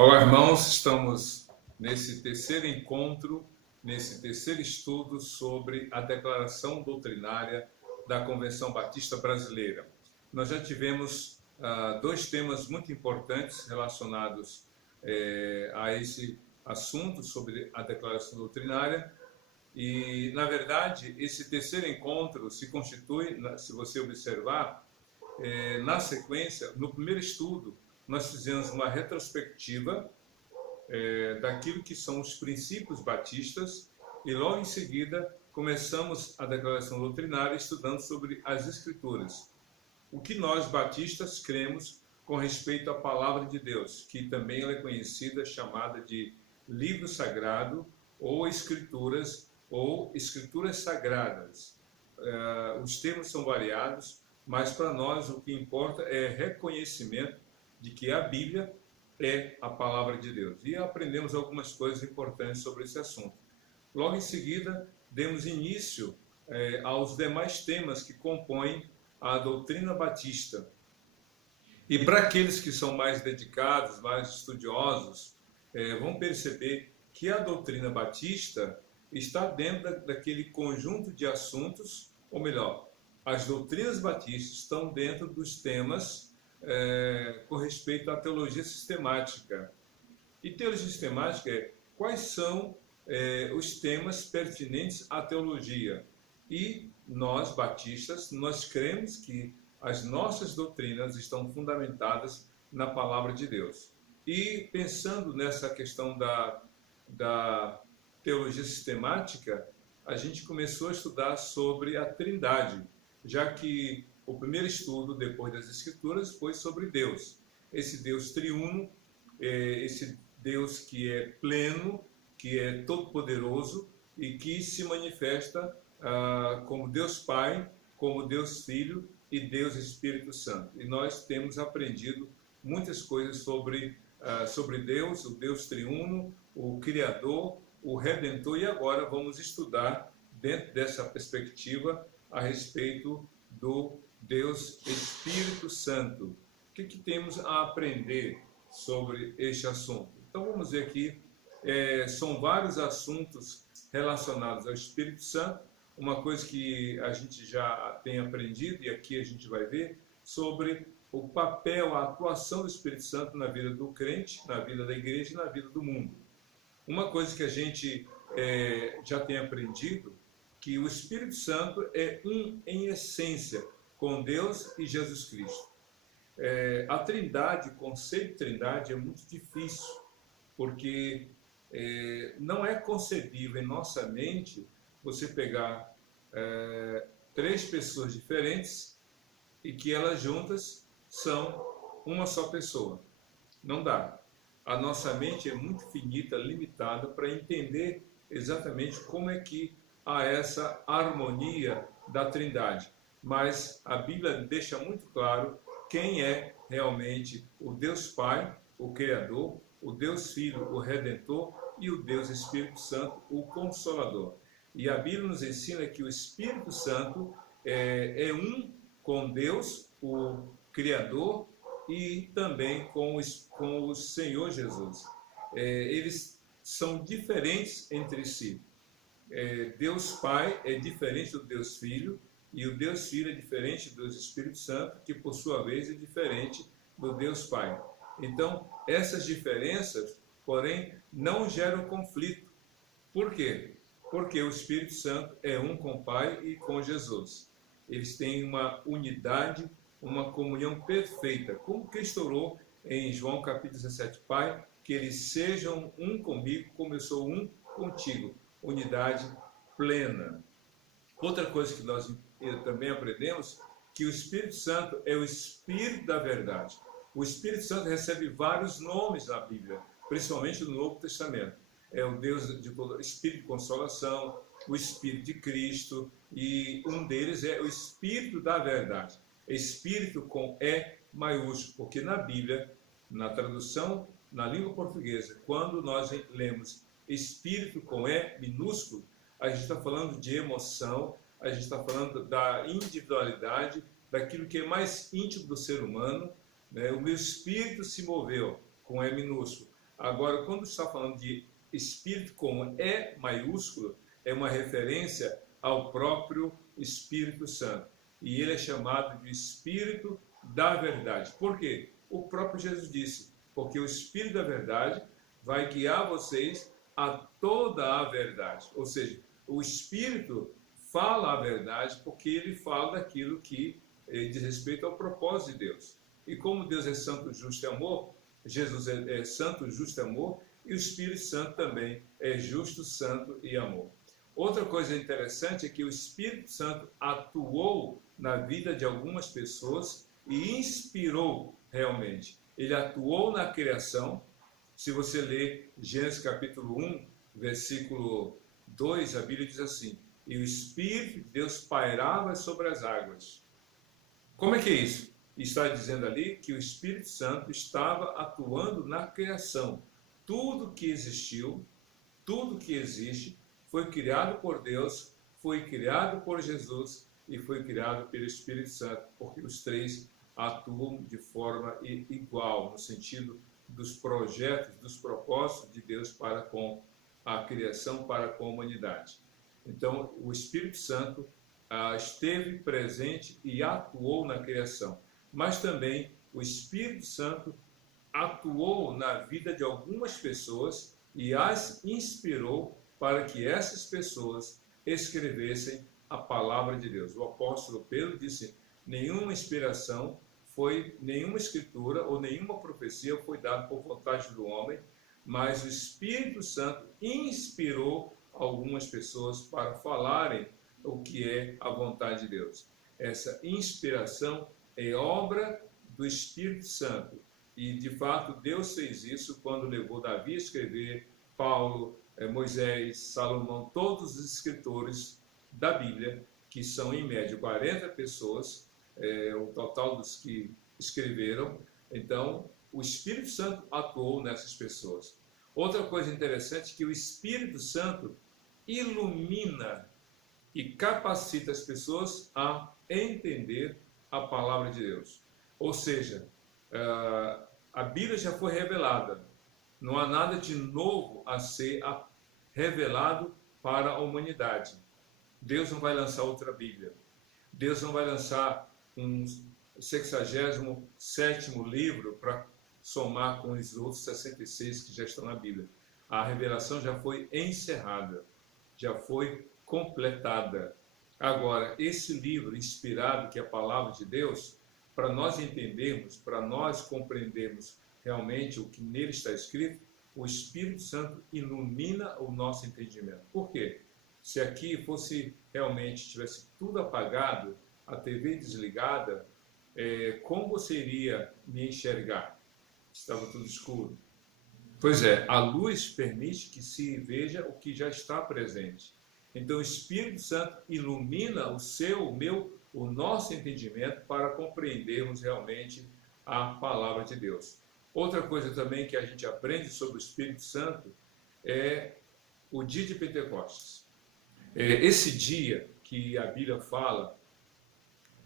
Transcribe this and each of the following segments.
Olá, irmãos, estamos nesse terceiro encontro, nesse terceiro estudo sobre a declaração doutrinária da Convenção Batista Brasileira. Nós já tivemos dois temas muito importantes relacionados a esse assunto sobre a declaração doutrinária e, na verdade, esse terceiro encontro se constitui, se você observar, na sequência, no primeiro estudo, nós fizemos uma retrospectiva daquilo que são os princípios batistas e logo em seguida começamos a declaração doutrinária estudando sobre as Escrituras. O que nós batistas cremos com respeito à Palavra de Deus, que também ela é conhecida, chamada de livro sagrado ou Escrituras sagradas. Os termos são variados, mas para nós o que importa é reconhecimento de que a Bíblia é a Palavra de Deus. E aprendemos algumas coisas importantes sobre esse assunto. Logo em seguida, demos início aos demais temas que compõem a doutrina batista. E para aqueles que são mais dedicados, mais estudiosos, vão perceber que a doutrina batista está dentro daquele conjunto de assuntos, ou melhor, as doutrinas batistas estão dentro dos temas com respeito à teologia sistemática. E teologia sistemática é quais são os temas pertinentes à teologia. E nós, batistas, nós cremos que as nossas doutrinas estão fundamentadas na Palavra de Deus. E pensando nessa questão da teologia sistemática, a gente começou a estudar sobre a Trindade, já que o primeiro estudo, depois das Escrituras, foi sobre Deus. Esse Deus triuno, esse Deus que é pleno, que é todo-poderoso e que se manifesta como Deus Pai, como Deus Filho e Deus Espírito Santo. E nós temos aprendido muitas coisas sobre Deus, o Deus triuno, o Criador, o Redentor, e agora vamos estudar, dentro dessa perspectiva, a respeito do Deus Espírito Santo. O que temos a aprender sobre este assunto? Então vamos ver aqui, são vários assuntos relacionados ao Espírito Santo, uma coisa que a gente já tem aprendido, e aqui a gente vai ver, sobre o papel, a atuação do Espírito Santo na vida do crente, na vida da igreja e na vida do mundo. Uma coisa que a gente já tem aprendido, que o Espírito Santo é um em essência com Deus e Jesus Cristo. A Trindade, o conceito de Trindade é muito difícil, porque não é concebível em nossa mente você pegar três pessoas diferentes e que elas juntas são uma só pessoa. Não dá. A nossa mente é muito finita, limitada para entender exatamente como é que há essa harmonia da Trindade. Mas a Bíblia deixa muito claro quem é realmente o Deus Pai, o Criador, o Deus Filho, o Redentor, e o Deus Espírito Santo, o Consolador. E a Bíblia nos ensina que o Espírito Santo é um com Deus, o Criador, e também com o Senhor Jesus. Eles são diferentes entre si. Deus Pai é diferente do Deus Filho, e o Deus Filho é diferente do Deus Espírito Santo, que por sua vez é diferente do Deus Pai. Então, essas diferenças, porém, não geram conflito. Por quê? Porque o Espírito Santo é um com o Pai e com Jesus. Eles têm uma unidade, uma comunhão perfeita, como Cristo orou em João capítulo 17, Pai, que eles sejam um comigo, como eu sou um contigo. Unidade plena. Outra coisa que nós também aprendemos, que o Espírito Santo é o Espírito da verdade. O Espírito Santo recebe vários nomes na Bíblia, principalmente no Novo Testamento. É o Deus de todo Espírito de consolação, o Espírito de Cristo, e um deles é o Espírito da verdade. Espírito com E maiúsculo, porque na Bíblia, na tradução, na língua portuguesa, quando nós lemos Espírito com E minúsculo, a gente está falando de emoção, a gente está falando da individualidade, daquilo que é mais íntimo do ser humano, né? O meu espírito se moveu, com E minúsculo. Agora, quando está falando de Espírito com E maiúsculo, é uma referência ao próprio Espírito Santo. E ele é chamado de Espírito da Verdade. Por quê? O próprio Jesus disse, porque o Espírito da Verdade vai guiar vocês a toda a verdade. Ou seja, o Espírito fala a verdade porque ele fala daquilo que diz respeito ao propósito de Deus. E como Deus é santo, justo e amor, Jesus é santo, justo e amor, e o Espírito Santo também é justo, santo e amor. Outra coisa interessante é que o Espírito Santo atuou na vida de algumas pessoas e inspirou realmente. Ele atuou na criação. Se você ler Gênesis capítulo 1, versículo 2, a Bíblia diz assim, e o Espírito de Deus pairava sobre as águas. Como é que é isso? Está dizendo ali que o Espírito Santo estava atuando na criação. Tudo que existiu, tudo que existe, foi criado por Deus, foi criado por Jesus e foi criado pelo Espírito Santo, porque os três atuam de forma igual, no sentido dos projetos, dos propósitos de Deus para com a criação, para com a humanidade. Então, o Espírito Santo esteve presente e atuou na criação, mas também o Espírito Santo atuou na vida de algumas pessoas e as inspirou para que essas pessoas escrevessem a palavra de Deus. O apóstolo Pedro disse, nenhuma inspiração nenhuma escritura ou nenhuma profecia foi dada por vontade do homem, mas o Espírito Santo inspirou algumas pessoas para falarem o que é a vontade de Deus. Essa inspiração é obra do Espírito Santo. E, de fato, Deus fez isso quando levou Davi a escrever, Paulo, Moisés, Salomão, todos os escritores da Bíblia, que são, em média, 40 pessoas, o total dos que escreveram. Então, o Espírito Santo atuou nessas pessoas. Outra coisa interessante é que o Espírito Santo ilumina e capacita as pessoas a entender a palavra de Deus. Ou seja, a Bíblia já foi revelada. Não há nada de novo a ser revelado para a humanidade. Deus não vai lançar outra Bíblia. Deus não vai lançar um 67º livro para somar com os outros 66 que já estão na Bíblia. A revelação já foi encerrada, já foi completada. Agora, esse livro inspirado, que é a palavra de Deus, para nós entendermos, para nós compreendermos realmente o que nele está escrito, o Espírito Santo ilumina o nosso entendimento. Por quê? Se aqui fosse realmente, tivesse tudo apagado, a TV desligada, como você iria me enxergar? Estava tudo escuro. Pois é, a luz permite que se veja o que já está presente. Então o Espírito Santo ilumina o nosso entendimento para compreendermos realmente a palavra de Deus. Outra coisa também que a gente aprende sobre o Espírito Santo é o dia de Pentecostes. Esse dia que a Bíblia fala,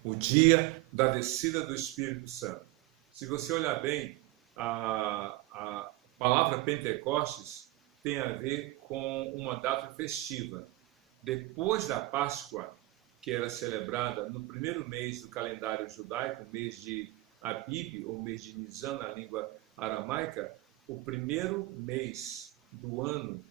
o dia da descida do Espírito Santo. Se você olhar bem, a palavra Pentecostes tem a ver com uma data festiva. Depois da Páscoa, que era celebrada no primeiro mês do calendário judaico, mês de Abib, ou mês de Nisan na língua aramaica, o primeiro mês do ano,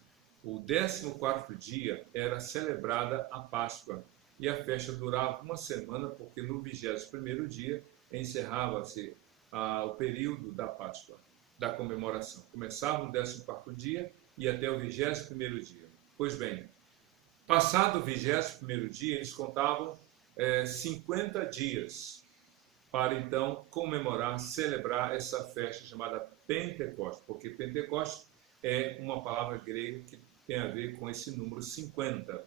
o 14º dia, era celebrada a Páscoa. E a festa durava uma semana, porque no 21º dia encerrava-se o período da Páscoa, da comemoração. Começava no 14º dia e até o 21º dia. Pois bem, passado o 21º dia, eles contavam 50 dias para então comemorar, celebrar essa festa chamada Pentecostes, porque Pentecostes é uma palavra grega que tem a ver com esse número 50.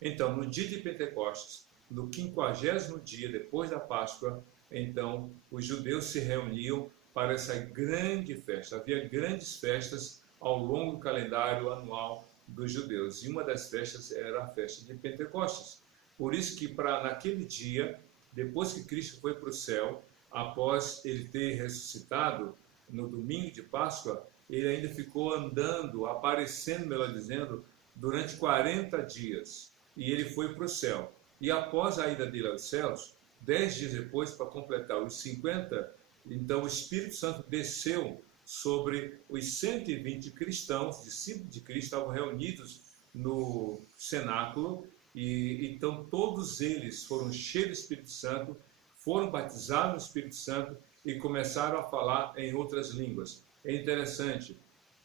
Então, no dia de Pentecostes, no 50º dia depois da Páscoa, então os judeus se reuniam para essa grande festa. Havia grandes festas ao longo do calendário anual dos judeus, e uma das festas era a festa de Pentecostes. Por isso que naquele dia, depois que Cristo foi para o céu, após ele ter ressuscitado no domingo de Páscoa, ele ainda ficou andando, aparecendo, melhor dizendo, durante 40 dias. E ele foi para o céu. E após a ida dele aos céus, 10 dias depois, para completar os 50, então o Espírito Santo desceu sobre os 120 cristãos, discípulos de Cristo, estavam reunidos no cenáculo, e então todos eles foram cheios do Espírito Santo, foram batizados no Espírito Santo e começaram a falar em outras línguas. É interessante,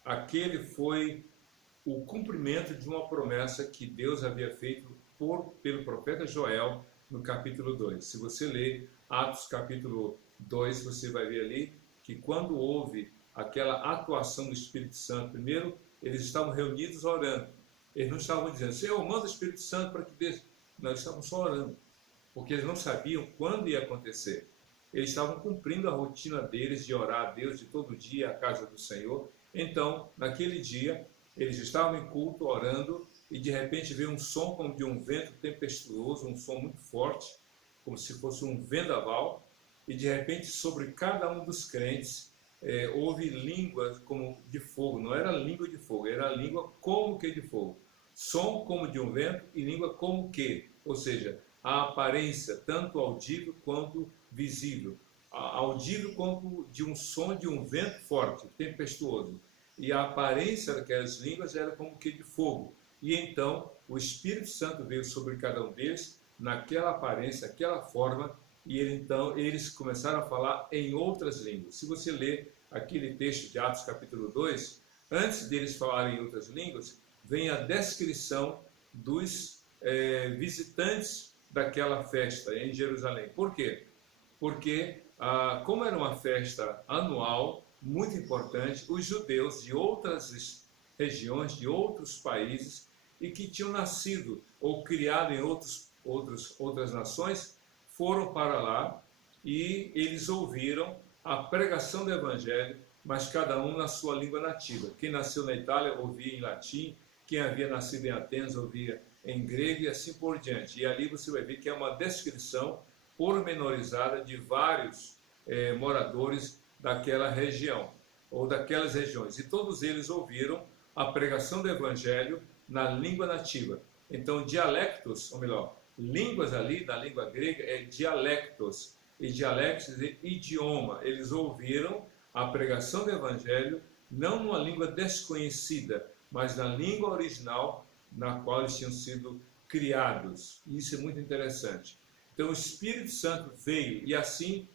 aquele foi o cumprimento de uma promessa que Deus havia feito pelo profeta Joel no capítulo 2. Se você ler Atos capítulo 2, você vai ver ali que quando houve aquela atuação do Espírito Santo, primeiro eles estavam reunidos orando. Eles não estavam dizendo, Senhor, manda o Espírito Santo para que desça. Não, eles estavam só orando, porque eles não sabiam quando ia acontecer. Eles estavam cumprindo a rotina deles de orar a Deus de todo dia à casa do Senhor. Então, naquele dia, eles estavam em culto, orando, e de repente veio um som como de um vento tempestuoso, um som muito forte, como se fosse um vendaval, e de repente sobre cada um dos crentes houve língua como de fogo. Não era língua de fogo, era língua como que de fogo. Som como de um vento e língua como que, ou seja, a aparência tanto audível quanto visível. Audível como de um som de um vento forte, tempestuoso. E a aparência daquelas línguas era como que de fogo. E então o Espírito Santo veio sobre cada um deles, naquela aparência, aquela forma, e então eles começaram a falar em outras línguas. Se você ler aquele texto de Atos capítulo 2, antes deles falarem em outras línguas, vem a descrição dos visitantes daquela festa em Jerusalém. Por quê? Porque, como era uma festa anual, muito importante, os judeus de outras regiões, de outros países, e que tinham nascido ou criado em outras nações, foram para lá e eles ouviram a pregação do Evangelho, mas cada um na sua língua nativa. Quem nasceu na Itália ouvia em latim, quem havia nascido em Atenas ouvia em grego e assim por diante. E ali você vai ver que é uma descrição pormenorizada de vários moradores daquela região, ou daquelas regiões. E todos eles ouviram a pregação do Evangelho na língua nativa. Então, dialectos, ou melhor, línguas ali, da língua grega, é dialectos. E dialectos é idioma. Eles ouviram a pregação do Evangelho, não numa língua desconhecida, mas na língua original na qual eles tinham sido criados. E isso é muito interessante. Então, o Espírito Santo veio, e assim,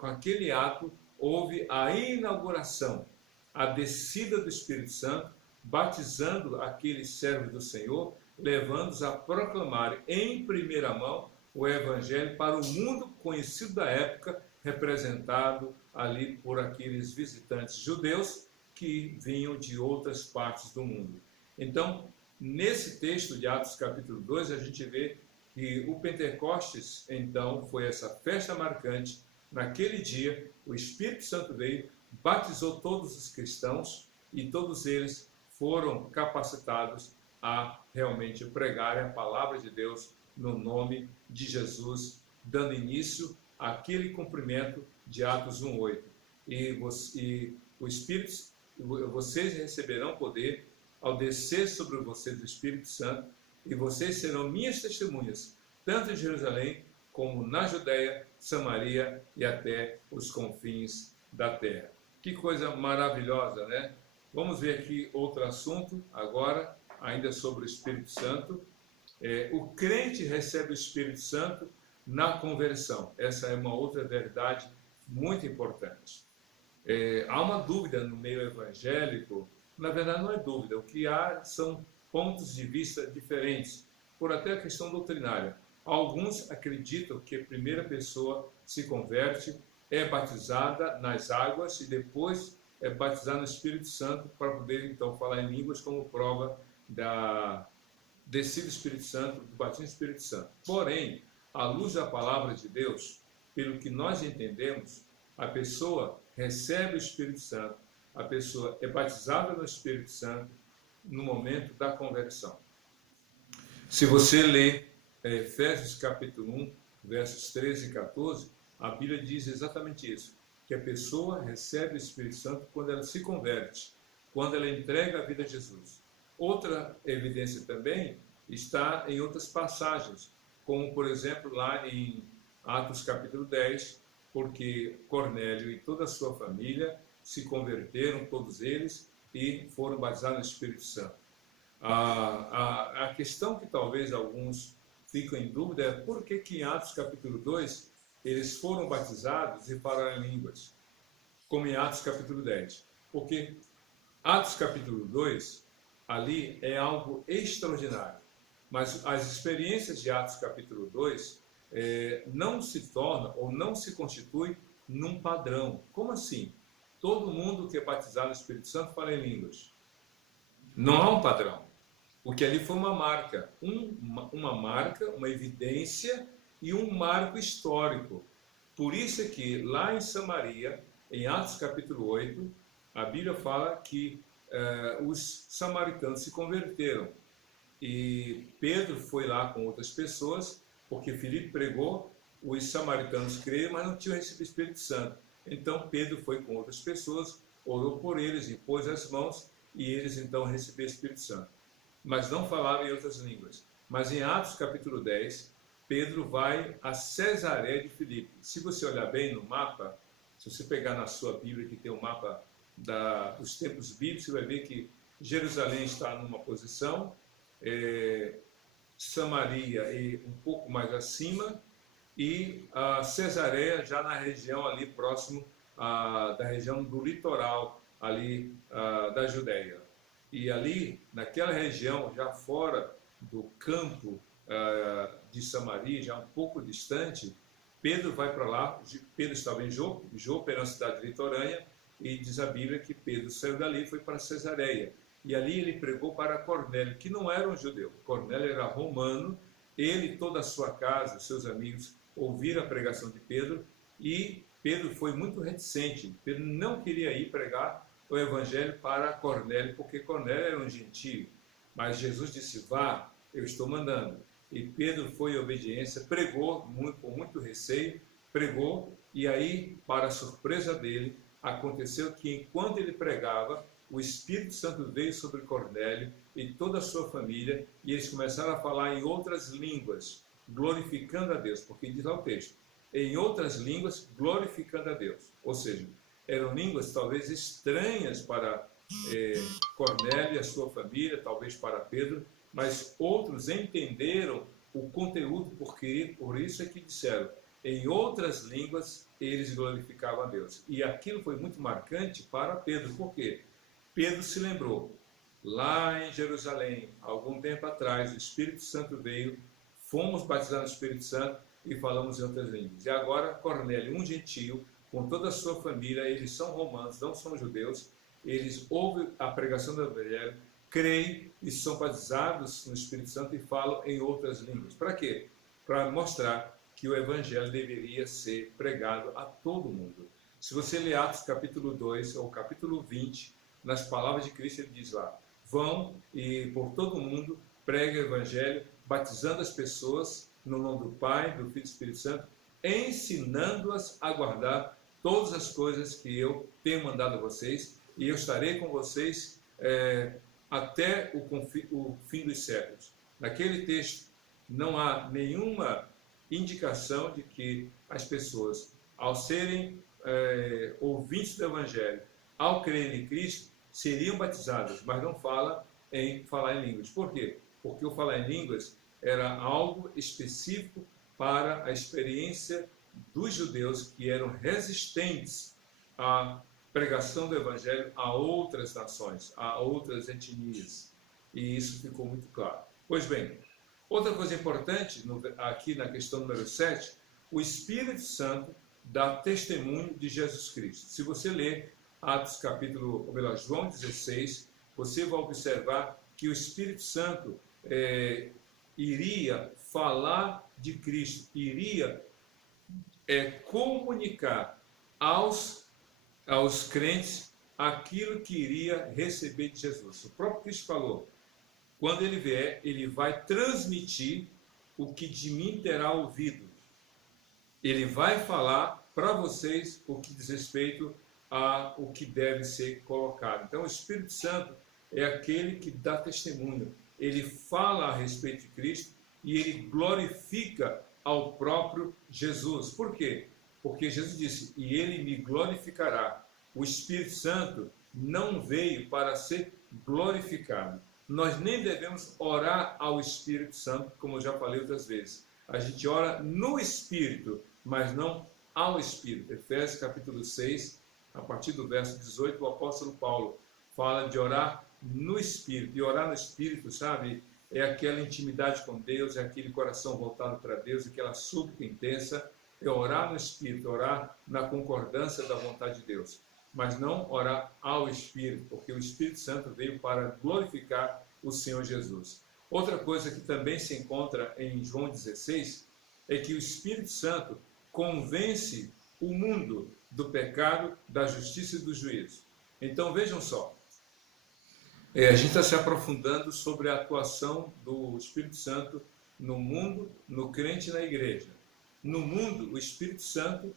com aquele ato, houve a inauguração, a descida do Espírito Santo, batizando aqueles servos do Senhor, levando-os a proclamarem em primeira mão o Evangelho para o mundo conhecido da época, representado ali por aqueles visitantes judeus que vinham de outras partes do mundo. Então, nesse texto de Atos capítulo 2, a gente vê que o Pentecostes, então, foi essa festa marcante. Naquele dia, o Espírito Santo veio, batizou todos os cristãos e todos eles foram capacitados a realmente pregarem a palavra de Deus no nome de Jesus, dando início àquele cumprimento de Atos 1:8. E o Espírito, vocês receberão poder ao descer sobre vocês o Espírito Santo, e vocês serão minhas testemunhas, tanto em Jerusalém como na Judéia, Samaria e até os confins da terra. Que coisa maravilhosa, né? Vamos ver aqui outro assunto agora, ainda sobre o Espírito Santo. O crente recebe o Espírito Santo na conversão. Essa é uma outra verdade muito importante. Há uma dúvida no meio evangélico. Na verdade, não é dúvida. O que há são pontos de vista diferentes, por até a questão doutrinária. Alguns acreditam que a primeira pessoa se converte, é batizada nas águas e depois é batizada no Espírito Santo para poder, então, falar em línguas como prova da descida do Espírito Santo, do batismo do Espírito Santo. Porém, à luz da palavra de Deus, pelo que nós entendemos, a pessoa recebe o Espírito Santo, a pessoa é batizada no Espírito Santo no momento da conversão. Se você ler Efésios capítulo 1, versos 13 e 14, a Bíblia diz exatamente isso, que a pessoa recebe o Espírito Santo quando ela se converte, quando ela entrega a vida a Jesus. Outra evidência também está em outras passagens, como, por exemplo, lá em Atos capítulo 10, porque Cornélio e toda a sua família se converteram, todos eles, e foram batizados no Espírito Santo. A questão que talvez alguns ficam em dúvida é por que em Atos capítulo 2 eles foram batizados e falaram em línguas, como em Atos capítulo 10. Porque Atos capítulo 2, ali é algo extraordinário. Mas as experiências de Atos capítulo 2 não se tornam ou não se constituem num padrão. Como assim? Todo mundo que é batizado no Espírito Santo fala em línguas. Não há um padrão. O que ali foi uma marca, uma evidência e um marco histórico. Por isso é que lá em Samaria, em Atos capítulo 8, a Bíblia fala que os samaritanos se converteram. E Pedro foi lá com outras pessoas, porque Filipe pregou, os samaritanos creram, mas não tinham recebido o Espírito Santo. Então Pedro foi com outras pessoas, orou por eles, impôs as mãos, e eles então receberam o Espírito Santo. Mas não falaram em outras línguas. Mas em Atos capítulo 10, Pedro vai a Cesareia de Filipe. Se você olhar bem no mapa, se você pegar na sua Bíblia, que tem o mapa dos tempos bíblicos, você vai ver que Jerusalém está numa posição, Samaria e um pouco mais acima, e a Cesareia já na região ali próximo da região do litoral ali da Judéia. E ali, naquela região, já fora do campo de Samaria, já um pouco distante, Pedro vai para lá. Pedro estava em Jope. Jope era uma cidade litorânea, e diz a Bíblia que Pedro saiu dali e foi para Cesareia. E ali ele pregou para Cornélio, que não era um judeu. Cornélio era romano. Ele e toda a sua casa, seus amigos, ouviram a pregação de Pedro, e Pedro foi muito reticente. Pedro não queria ir pregar o evangelho para Cornélio, porque Cornélio era um gentio. Mas Jesus disse: vá, eu estou mandando. E Pedro foi em obediência, pregou com muito receio, pregou, e aí, para a surpresa dele, aconteceu que enquanto ele pregava, o Espírito Santo veio sobre Cornélio e toda a sua família, e eles começaram a falar em outras línguas, glorificando a Deus, porque diz lá o texto, em outras línguas, glorificando a Deus. Ou seja, eram línguas talvez estranhas para Cornélio e a sua família, talvez para Pedro, mas outros entenderam o conteúdo, porque por isso é que disseram, em outras línguas eles glorificavam a Deus. E aquilo foi muito marcante para Pedro, porque Pedro se lembrou, lá em Jerusalém, algum tempo atrás, o Espírito Santo veio, fomos batizados no Espírito Santo e falamos em outras línguas. E agora Cornélio, um gentio, com toda a sua família, eles são romanos, não são judeus, eles ouvem a pregação do Evangelho, creem e são batizados no Espírito Santo e falam em outras línguas. Para quê? Para mostrar que o Evangelho deveria ser pregado a todo mundo. Se você ler Atos capítulo 2 ou capítulo 20, nas palavras de Cristo ele diz lá, vão e por todo mundo preguem o Evangelho, batizando as pessoas no nome do Pai, do Filho e do Espírito Santo, ensinando-as a guardar todas as coisas que eu tenho mandado a vocês, e eu estarei com vocês até o fim dos séculos. Naquele texto não há nenhuma indicação de que as pessoas, ao serem ouvintes do Evangelho, ao crerem em Cristo, seriam batizadas, mas não fala em falar em línguas. Por quê? Porque o falar em línguas era algo específico para a experiência dos judeus que eram resistentes à pregação do Evangelho a outras nações, a outras etnias. E isso ficou muito claro. Pois bem, outra coisa importante aqui na questão número 7, o Espírito Santo dá testemunho de Jesus Cristo. Se você ler Atos capítulo, ou melhor, João 16, você vai observar que o Espírito Santo iria falar de Cristo, iria comunicar aos crentes aquilo que iria receber de Jesus. O próprio Cristo falou, quando ele vier, ele vai transmitir o que de mim terá ouvido. Ele vai falar para vocês o que diz respeito a o que deve ser colocado. Então, o Espírito Santo é aquele que dá testemunho. Ele fala a respeito de Cristo e ele glorifica ao próprio Jesus. Por quê? Porque Jesus disse, e ele me glorificará. O Espírito Santo não veio para ser glorificado. Nós nem devemos orar ao Espírito Santo, como eu já falei outras vezes. A gente ora no Espírito, mas não ao Espírito. Efésios capítulo 6, a partir do verso 18, o apóstolo Paulo fala de orar no Espírito. E orar no Espírito, sabe, é aquela intimidade com Deus, é aquele coração voltado para Deus, aquela súplica intensa, é orar no Espírito, orar na concordância da vontade de Deus. Mas não orar ao Espírito, porque o Espírito Santo veio para glorificar o Senhor Jesus. Outra coisa que também se encontra em João 16 é que o Espírito Santo convence o mundo do pecado, da justiça e do juízo. Então vejam só, a gente está se aprofundando sobre a atuação do Espírito Santo no mundo, no crente e na igreja. No mundo, o Espírito Santo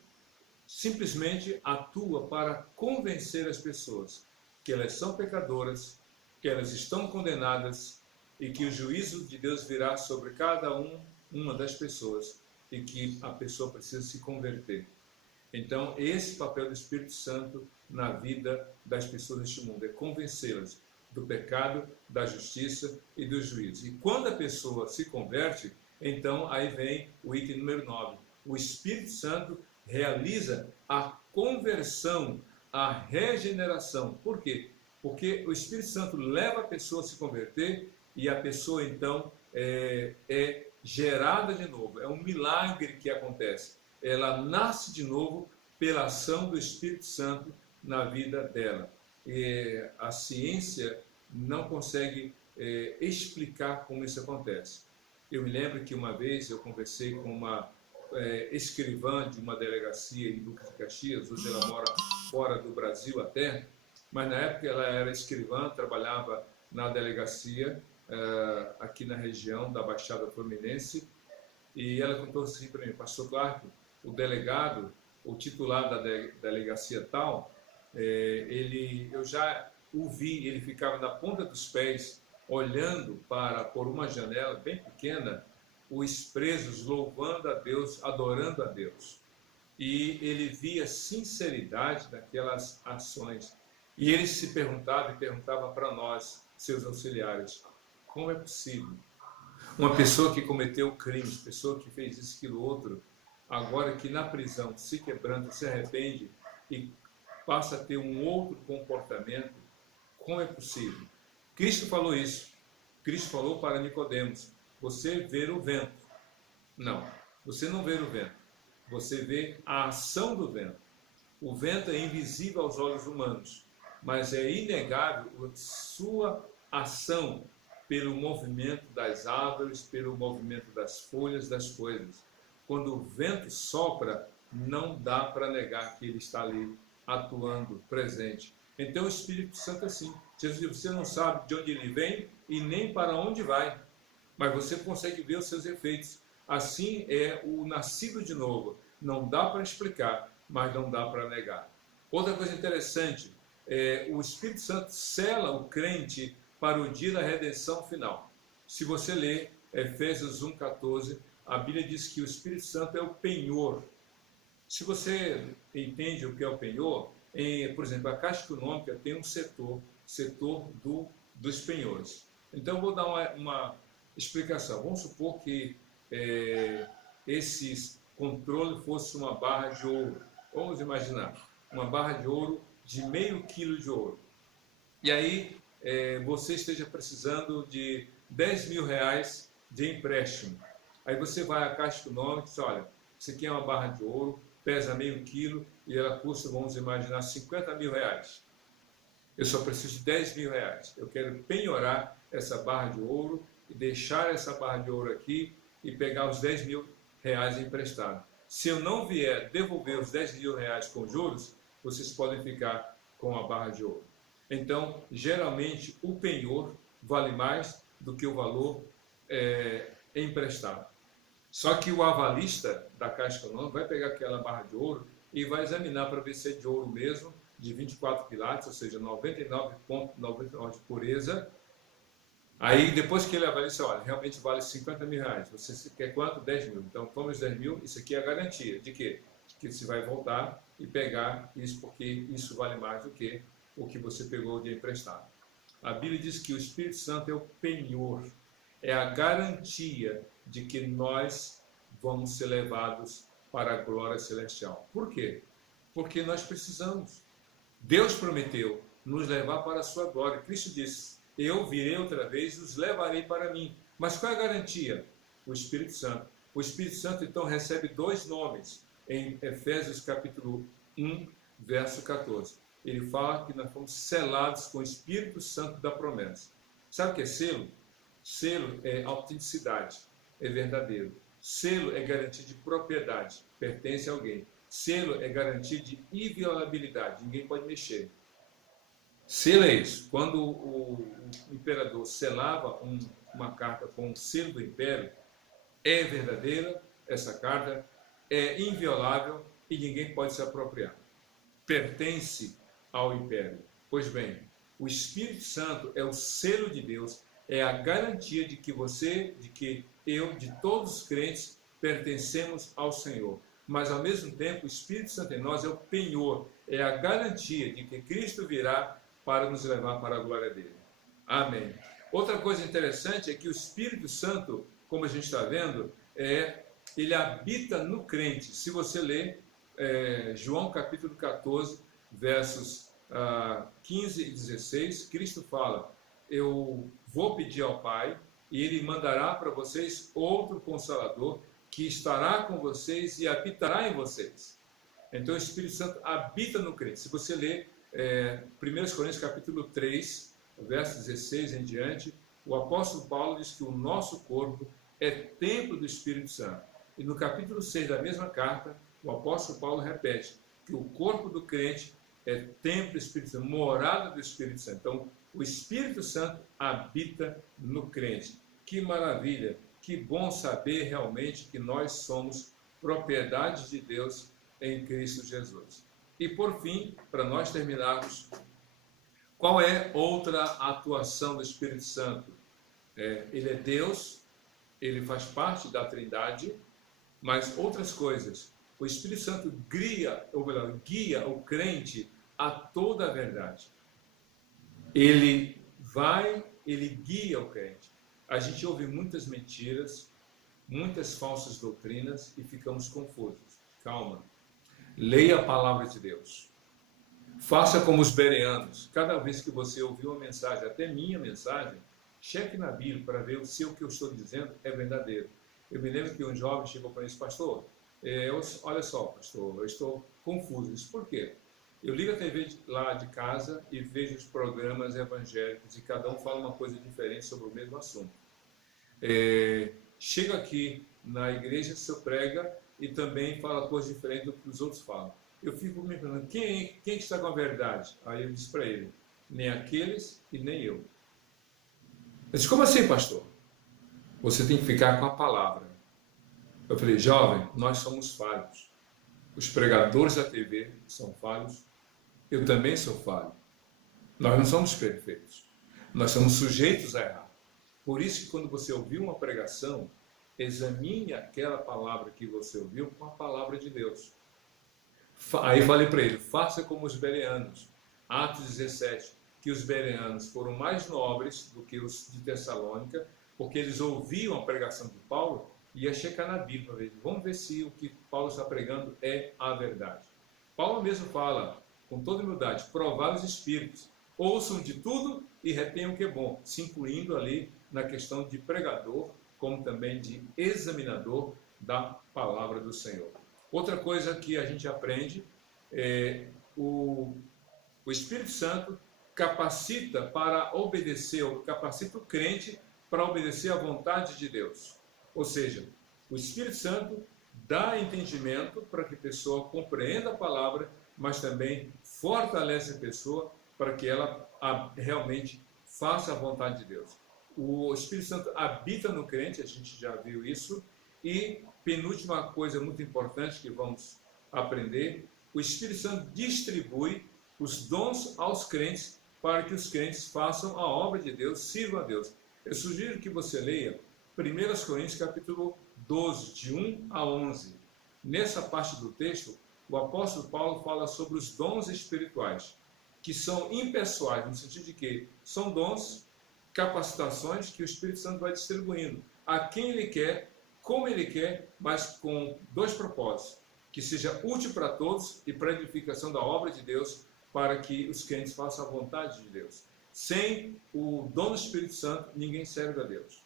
simplesmente atua para convencer as pessoas que elas são pecadoras, que elas estão condenadas e que o juízo de Deus virá sobre cada uma das pessoas e que a pessoa precisa se converter. Então, esse papel do Espírito Santo na vida das pessoas deste mundo é convencê-las do pecado, da justiça e do juízo. E quando a pessoa se converte, então aí vem o item número 9. O Espírito Santo realiza a conversão, a regeneração. Por quê? Porque o Espírito Santo leva a pessoa a se converter e a pessoa então é gerada de novo. É um milagre que acontece. Ela nasce de novo pela ação do Espírito Santo na vida dela. A ciência não consegue explicar como isso acontece. Eu me lembro que uma vez eu conversei com uma escrivã de uma delegacia em Duque de Caxias, hoje ela mora fora do Brasil até, mas na época ela era escrivã, trabalhava na delegacia aqui na região da Baixada Fluminense, e ela contou assim para mim, pastor Clark, o delegado, o titular da delegacia tal, eu já o vi, ele ficava na ponta dos pés, olhando por uma janela bem pequena, os presos louvando a Deus, adorando a Deus. E ele via sinceridade naquelas ações. E ele se perguntava e perguntava para nós, seus auxiliares, como é possível? Uma pessoa que cometeu crimes, pessoa que fez isso, aquilo, outro, agora que na prisão se quebranta, se arrepende e passa a ter um outro comportamento, como é possível? Cristo falou isso. Cristo falou para Nicodemos, você vê o vento. Não, você não vê o vento. Você vê a ação do vento. O vento é invisível aos olhos humanos, mas é inegável a sua ação pelo movimento das árvores, pelo movimento das folhas, das coisas. Quando o vento sopra, não dá para negar que ele está ali atuando, presente. Então o Espírito Santo é assim. Jesus diz, você não sabe de onde ele vem e nem para onde vai, mas você consegue ver os seus efeitos. Assim é o nascido de novo. Não dá para explicar, mas não dá para negar. Outra coisa interessante, o Espírito Santo sela o crente para o dia da redenção final. Se você ler Efésios 1,14, a Bíblia diz que o Espírito Santo é o penhor. Se você entende o que é o penhor, por exemplo, a Caixa Econômica tem um setor dos penhores. Então, eu vou dar uma explicação. Vamos supor que esse controle fosse uma barra de ouro. Vamos imaginar, uma barra de ouro de meio quilo de ouro. E aí, você esteja precisando de 10 mil reais de empréstimo. Aí você vai à Caixa Econômica e diz, olha, isso aqui é uma barra de ouro, pesa meio quilo e ela custa, vamos imaginar, 50 mil reais. Eu só preciso de 10 mil reais. Eu quero penhorar essa barra de ouro e deixar essa barra de ouro aqui e pegar os 10 mil reais emprestado. Se eu não vier devolver os 10 mil reais com juros, vocês podem ficar com a barra de ouro. Então, geralmente, o penhor vale mais do que o valor emprestado. Só que o avalista da Caixa Econômica vai pegar aquela barra de ouro e vai examinar para ver se é de ouro mesmo, de 24 quilates, ou seja, 99,99 de pureza. Aí, depois que ele avalia, olha, realmente vale 50 mil reais. Você quer quanto? 10 mil. Então, toma os 10 mil. Isso aqui é a garantia. De quê? Que você vai voltar e pegar isso, porque isso vale mais do que o que você pegou de emprestado. A Bíblia diz que o Espírito Santo é o penhor, é a garantia de que nós vamos ser levados para a glória celestial. Por quê? Porque nós precisamos. Deus prometeu nos levar para a sua glória. Cristo disse: eu virei outra vez e os levarei para mim. Mas qual é a garantia? O Espírito Santo. O Espírito Santo, então, recebe dois nomes em Efésios capítulo 1, verso 14. Ele fala que nós fomos selados com o Espírito Santo da promessa. Sabe o que é selo? Selo é autenticidade, é verdadeiro. Selo é garantia de propriedade, pertence a alguém. Selo é garantia de inviolabilidade, ninguém pode mexer. Selo é isso. Quando o imperador selava uma carta com o selo do império, é verdadeira essa carta, é inviolável e ninguém pode se apropriar. Pertence ao império. Pois bem, o Espírito Santo é o selo de Deus, é a garantia de que você, de que eu, de todos os crentes, pertencemos ao Senhor. Mas, ao mesmo tempo, o Espírito Santo em nós é o penhor, é a garantia de que Cristo virá para nos levar para a glória dele. Amém. Outra coisa interessante é que o Espírito Santo, como a gente está vendo, ele habita no crente. Se você ler João capítulo 14, versos 15 e 16, Cristo fala: eu vou pedir ao Pai e Ele mandará para vocês outro Consolador que estará com vocês e habitará em vocês. Então o Espírito Santo habita no crente. Se você ler 1 Coríntios capítulo 3, verso 16 em diante, o apóstolo Paulo diz que o nosso corpo é templo do Espírito Santo. E no capítulo 6 da mesma carta, o apóstolo Paulo repete que o corpo do crente é templo do Espírito Santo, morada do Espírito Santo. Então, o Espírito Santo habita no crente. Que maravilha! Que bom saber realmente que nós somos propriedade de Deus em Cristo Jesus. E por fim, para nós terminarmos, qual é outra atuação do Espírito Santo? Ele é Deus, ele faz parte da Trindade, mas outras coisas. O Espírito Santo guia o crente a toda a verdade. Ele guia o crente. A gente ouve muitas mentiras, muitas falsas doutrinas e ficamos confusos. Calma. Leia a palavra de Deus. Faça como os bereanos. Cada vez que você ouvir uma mensagem, até minha mensagem, cheque na Bíblia para ver se o que eu estou dizendo é verdadeiro. Eu me lembro que um jovem chegou para mim e disse: pastor, olha só, pastor, eu estou confuso. Isso por quê? Eu ligo a TV lá de casa e vejo os programas evangélicos e cada um fala uma coisa diferente sobre o mesmo assunto. Chega aqui na igreja, o senhor prega e também fala coisas diferentes do que os outros falam. Eu fico me perguntando, quem está com a verdade? Aí eu disse para ele: nem aqueles e nem eu. Eu disse: como assim, pastor? Você tem que ficar com a palavra. Eu falei: jovem, nós somos falhos. Os pregadores da TV são falhos. Eu também sou falho. Nós não somos perfeitos. Nós somos sujeitos a errar. Por isso que quando você ouvir uma pregação, examine aquela palavra que você ouviu com a palavra de Deus. Aí falei para ele: faça como os bereanos. Atos 17, que os bereanos foram mais nobres do que os de Tessalônica, porque eles ouviam a pregação de Paulo e ia checar na Bíblia para ver. Vamos ver se o que Paulo está pregando é a verdade. Paulo mesmo fala, com toda humildade: provar os espíritos, ouçam de tudo e retenham o que é bom, se incluindo ali na questão de pregador, como também de examinador da palavra do Senhor. Outra coisa que a gente aprende é o Espírito Santo capacita para obedecer, ou capacita o crente para obedecer à vontade de Deus. Ou seja, o Espírito Santo dá entendimento para que a pessoa compreenda a palavra, mas também fortalece a pessoa para que ela realmente faça a vontade de Deus. O Espírito Santo habita no crente, a gente já viu isso. E penúltima coisa muito importante que vamos aprender o Espírito Santo distribui os dons aos crentes para que os crentes façam a obra de Deus, sirvam a Deus. Eu sugiro que você leia 1 Coríntios capítulo 12, de 1 a 11. Nessa parte do texto, o apóstolo Paulo fala sobre os dons espirituais, que são impessoais, no sentido de que são dons, capacitações que o Espírito Santo vai distribuindo a quem ele quer, como ele quer, mas com dois propósitos: que seja útil para todos e para a edificação da obra de Deus, para que os crentes façam a vontade de Deus. Sem o dom do Espírito Santo, ninguém serve a Deus.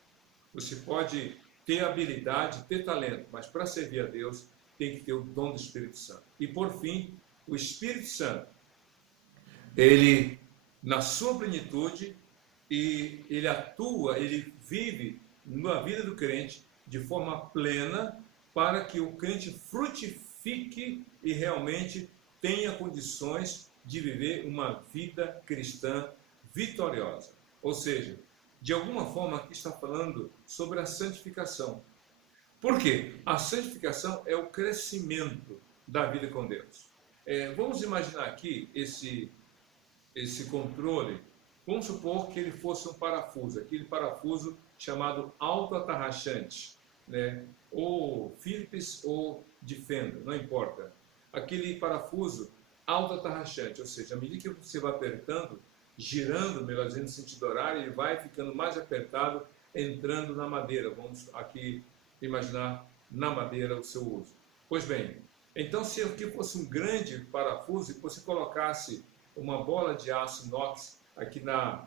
Você pode ter habilidade, ter talento, mas para servir a Deus, tem que ter o dom do Espírito Santo. E por fim, o Espírito Santo, ele, na sua plenitude, e ele atua, ele vive na vida do crente de forma plena, para que o crente frutifique e realmente tenha condições de viver uma vida cristã vitoriosa. Ou seja, de alguma forma aqui está falando sobre a santificação. Por quê? A santificação é o crescimento da vida com Deus. Vamos imaginar aqui esse controle. Vamos supor que ele fosse um parafuso, aquele parafuso chamado autoatarrachante, né? Ou Phillips ou de fenda, não importa. Aquele parafuso autoatarrachante, ou seja, à medida que você vai apertando, girando, melhor dizendo, no sentido horário, ele vai ficando mais apertado, entrando na madeira. Vamos aqui imaginar na madeira o seu uso. Pois bem, então se aqui fosse um grande parafuso e você colocasse uma bola de aço inox aqui na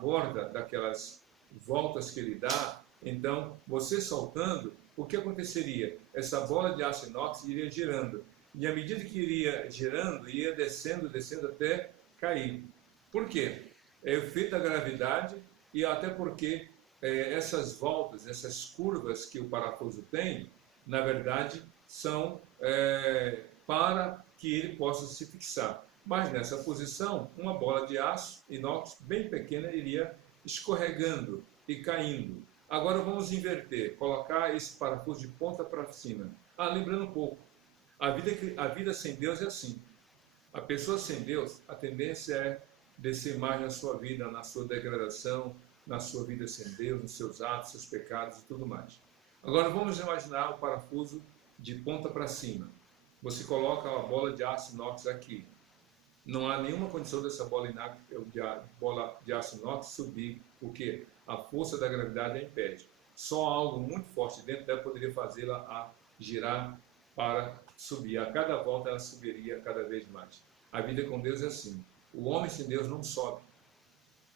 borda daquelas voltas que ele dá, então você soltando, o que aconteceria? Essa bola de aço inox iria girando, e à medida que iria girando, ia descendo até cair. Por quê? É o efeito da gravidade, e até porque essas voltas, essas curvas que o parafuso tem, na verdade, são para que ele possa se fixar. Mas nessa posição, uma bola de aço inox bem pequena iria escorregando e caindo. Agora vamos inverter, colocar esse parafuso de ponta para cima. Lembrando um pouco, a vida sem Deus é assim. A pessoa sem Deus, a tendência é descer mais na sua vida, na sua degradação, na sua vida sem Deus, nos seus atos, seus pecados e tudo mais. Agora vamos imaginar o parafuso de ponta para cima. Você coloca a bola de aço inox aqui. Não há nenhuma condição dessa bola de aço inox subir, porque a força da gravidade a impede. Só algo muito forte dentro dela poderia fazê-la a girar para subir. A cada volta ela subiria cada vez mais. A vida com Deus é assim. O homem sem Deus não sobe.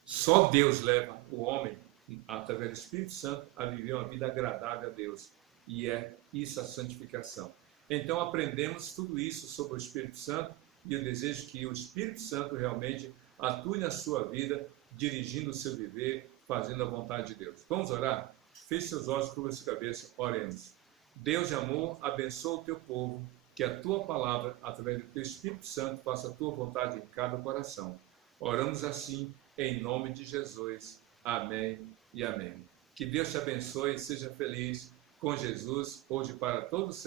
Só Deus leva o homem, através do Espírito Santo, a viver uma vida agradável a Deus. E é isso a santificação. Então aprendemos tudo isso sobre o Espírito Santo, e eu desejo que o Espírito Santo realmente atue na sua vida, dirigindo o seu viver, fazendo a vontade de Deus. Vamos orar? Feche seus olhos, curva sua cabeça, oremos. Deus de amor, abençoa o teu povo, que a tua palavra, através do teu Espírito Santo, faça a tua vontade em cada coração. Oramos assim, em nome de Jesus. Amém e amém. Que Deus te abençoe e seja feliz com Jesus, hoje para todos sempre.